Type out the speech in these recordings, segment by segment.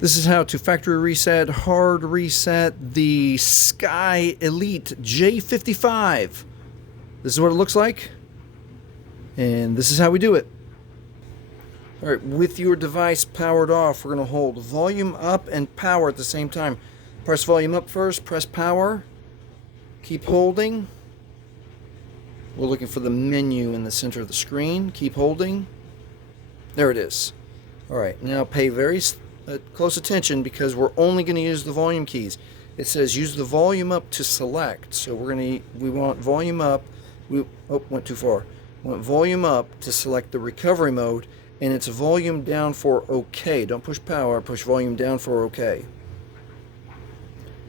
This is how to factory reset, hard reset the Sky Elite J55. This is what it looks like, and this is how we do it. All right, with your device powered off, we're going to hold volume up and power at the same time. Press volume up first, press power, keep holding. We're looking for the menu in the center of the screen. Keep holding. There it is. All right, now pay very close attention because we're only going to use the volume keys. It says use the volume up to select. So we want volume up. Went too far. We want volume up to select the recovery mode, and it's volume down for OK. Don't push power, push volume down for OK.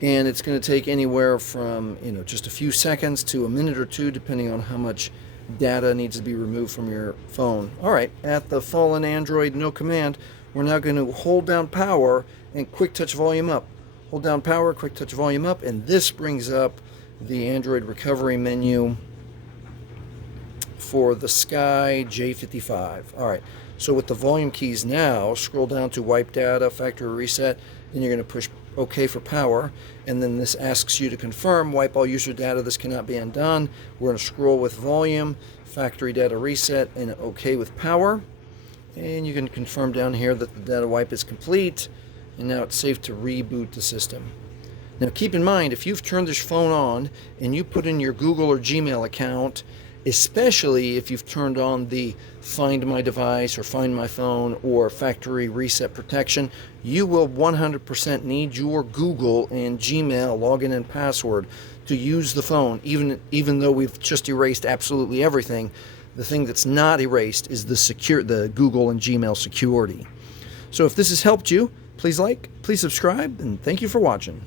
And it's going to take anywhere from just a few seconds to a minute or two, depending on how much data needs to be removed from your phone. All right, at the fallen Android no command, we're now going to hold down power and quick touch volume up. Hold down power, quick touch volume up, and this brings up the Android recovery menu for the Sky J55. All right, so with the volume keys now, scroll down to wipe data, factory reset, then you're going to push OK for power, and then this asks you to confirm, wipe all user data, this cannot be undone. We're going to scroll with volume, factory data reset, and OK with power. And you can confirm down here that the data wipe is complete, and now it's safe to reboot the system. Now keep in mind, if you've turned this phone on and you put in your Google or Gmail account, especially if you've turned on the Find My Device or Find My Phone or Factory Reset Protection, you will 100% need your Google and Gmail login and password to use the phone, even though we've just erased absolutely everything. The thing that's not erased is the Google and Gmail security. So if this has helped you, please like, please subscribe, and thank you for watching.